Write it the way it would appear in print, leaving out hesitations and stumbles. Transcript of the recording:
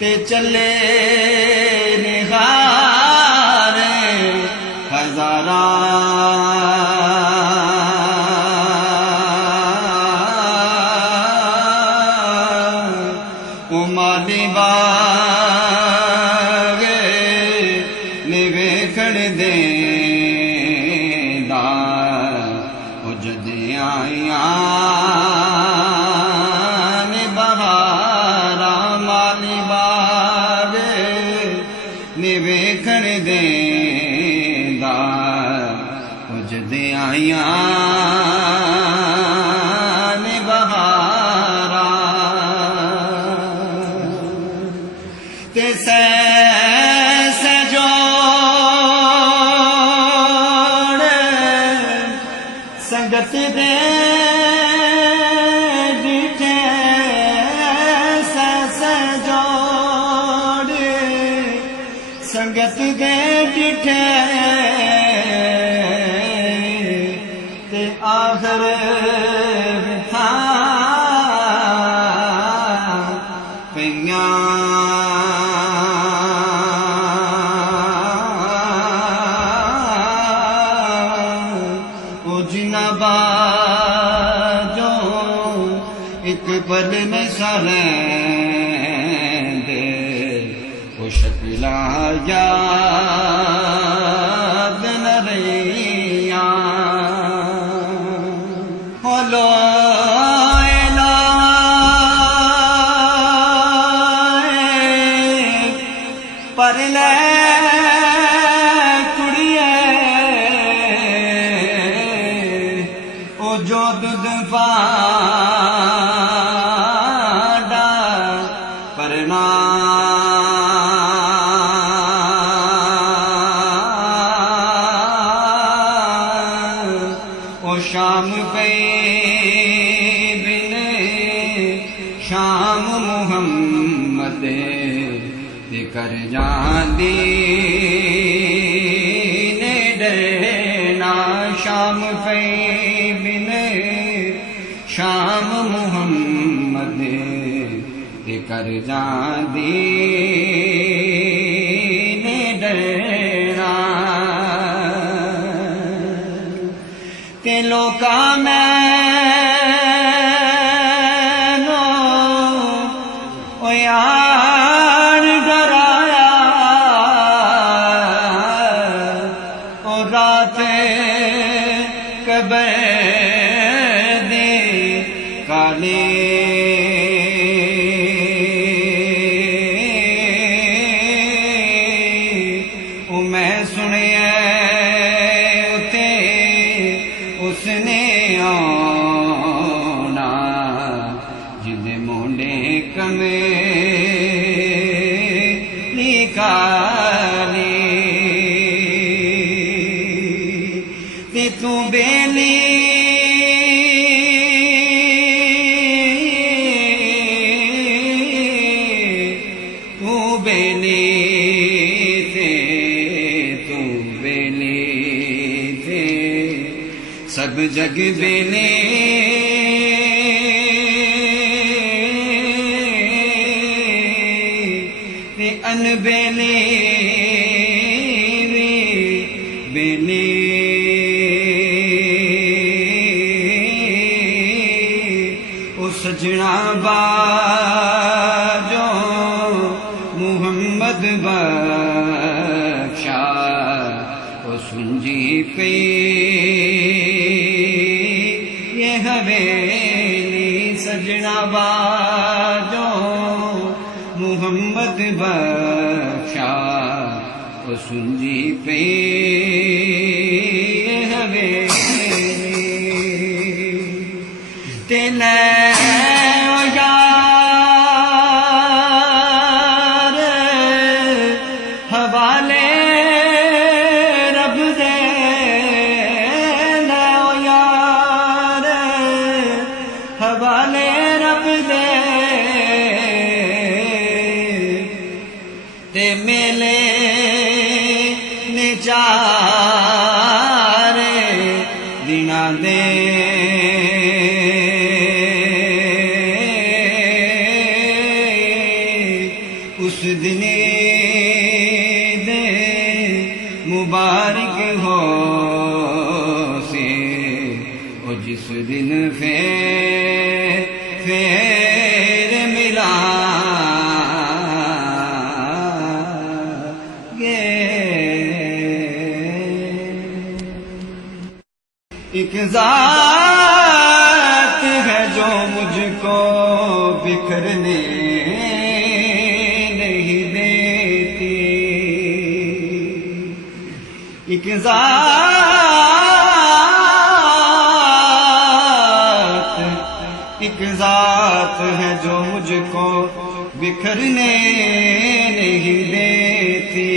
ते चले निहारे हजारा उमाली बागे निवेखण देंदा ओ जदे आईया ने बहारा माली बागे निवेखण देंदा ओ जदे आईया संगत दे डिठे जोड़ संगत दे डिठे ते आखिर पिया बाजो एक पल में सरेंदे वो शकिला याद न रहिया होलो पर ले जो दुध पाड़ा परना ओ शाम पे बिन शाम मुहम्मद दे कर जांदी ने डरना शाम पे शाम मुहम्मद के कर जांदी ने डरना ते लोका में नो ओ यार डराया ओ रात कबर काले ओ मैं सुनिया उते उसने आना जिदे मोंडे कमे निकाले ते तू बेली सब जग बेले ते अनबेले बेले ओ सजना बाजो मुहम्मद बख्शा ओ सुंजी पे हवेली सजना बाजो मुहम्मद बख्शा ओ सुंजी पे हवेली तेने ओ यार हवाले हवाले रब दे ते मेले ने चारे दिना दे उस दिन दे मुबारक हो से ओ जिस दिन फेर मिला गे। एक ज़ात है जो मुझको बिखरने नहीं देती, एक ज़ात है जो मुझको बिखरने नहीं देती।